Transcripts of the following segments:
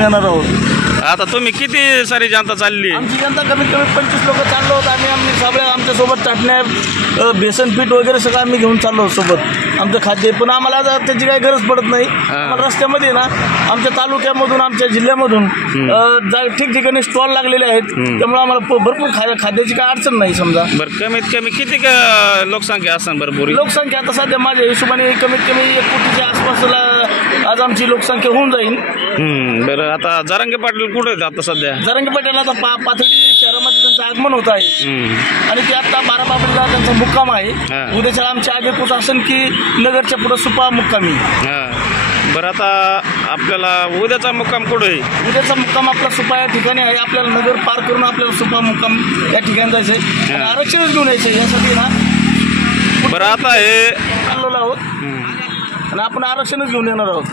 येणार आहोत। आता तुम्ही किती सारी जनता चालली? आमची जनता कमीत कमी 25 लोक चाललो होतो आम्ही सगळे आमच्यासोबत चटण्या बेसन पीठ वगैरे सगळं आम्ही घेऊन चाललो सोबत आमचं खाद्य। पण आम्हाला त्याची काही गरज पडत नाही। रस्त्यामध्ये ना आमच्या तालुक्यामधून आमच्या जिल्ह्यामधून ठिकठिकाणी स्टॉल लागलेले आहेत, त्यामुळे आम्हाला भरपूर खाद्याची काही अडचण नाही। समजा बरं कमीत कमी किती लोकसंख्या असेल? भरपूर लोकसंख्या आता सध्या माझ्या हिशोबाने कमीत कमी 1 कोटीच्या आसपासला आज आमची लोकसंख्या होऊन जाईल। बरं आता जरांगे पाटील कुठे आहेत आता सध्या? जरांगे पाटील आता पाथर्डी शहरामध्ये त्यांचं आगमन होत आहे आणि ते आता 12 बाबरीला त्यांचा मुक्काम आहे। उद्याच्या आमच्या आगेपूस असेल की नगरच्या पुढे सुपा मुक्कामी। बरं आता आपल्याला उद्याचा मुक्काम कुठे आहे? उद्याचा मुक्काम आपला सुपा या ठिकाणी आहे। आपल्याला नगर पार करून आपल्याला सुपा मुक्काम या ठिकाणी जायचं आहे आणि आरक्षणच घेऊन यायचं यासाठी ना। बरं आता हे चाललेलो आहोत आणि आपण आरक्षणच घेऊन येणार आहोत।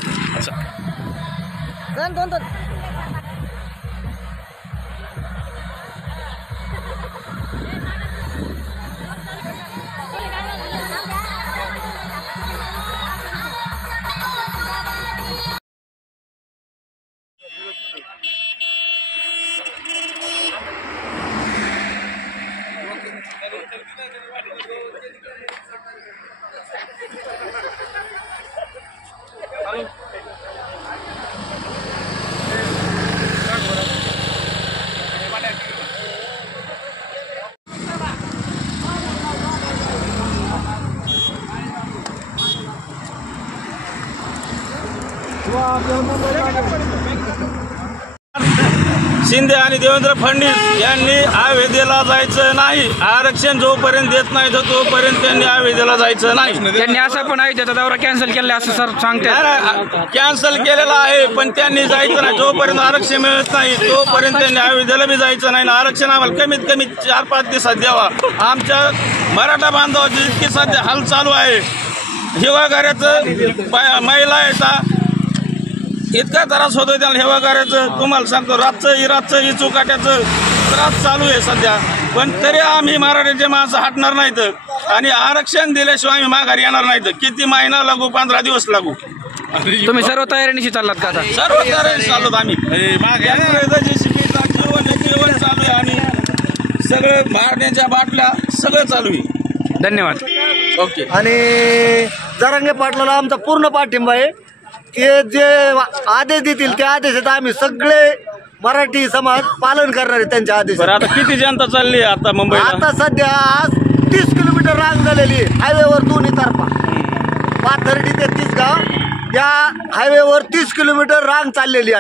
शिंदे आणि देवेंद्र फडणवीस यांनी अयोध्येला जायचं नाही। आरक्षण जोपर्यंत देत नाही तोपर्यंत त्यांनी अयोध्येला जायचं नाही। त्यांनी असं पण अयोध्येचा दौरा कॅन्सल केला असं सर सांगतात। कॅन्सल केलेला आहे पण त्यांनी जायचं नाही। जोपर्यंत आरक्षण मिळत नाही तोपर्यंत त्यांनी अयोध्येला बी जायचं नाही। आरक्षण आम्हाला कमीत कमी 4-5 दिवसात द्यावा। आमच्या मराठा बांधवाची इतकी सध्या हाल चालू आहे। हिवागाऱ्याचं महिला येतात इतका त्रास होतोय त्यांना हिवागाऱ्याचं। तुम्हाला सांगतो रातचं चुकाट्याचं त्रास चालू आहे सध्या। पण तरी आम्ही मराठ्याचे माणसं हटणार नाहीत आणि आरक्षण दिल्याशिवाय आम्ही माघारी येणार नाहीत। किती महिना लागू 15 दिवस लागू। तुम्ही सर्व तयारीनिशी चाललात का? आता सर्व तयारी चालू आम्ही जेवण चालू आहे आणि सगळे मारण्याच्या बाटल्या सगळं चालू आहे। धन्यवाद। ओके। आणि जरांगे पाटलाला आमचा पूर्ण पाठिंबा आहे। ते जे आदेश देतील त्या आदेशात आम्ही सगळे मराठी समाज पालन करणार आहे त्यांच्या आदेश। बरं आता किती जनता चालली आता मुंबईला? आता सध्या आज 30 किलोमीटर रांग झालेली हायवेवर दोन्ही तर्फा पाथर्डी ते तिसगाव या हायवेवर 30 किलोमीटर रांग चाललेली आहे।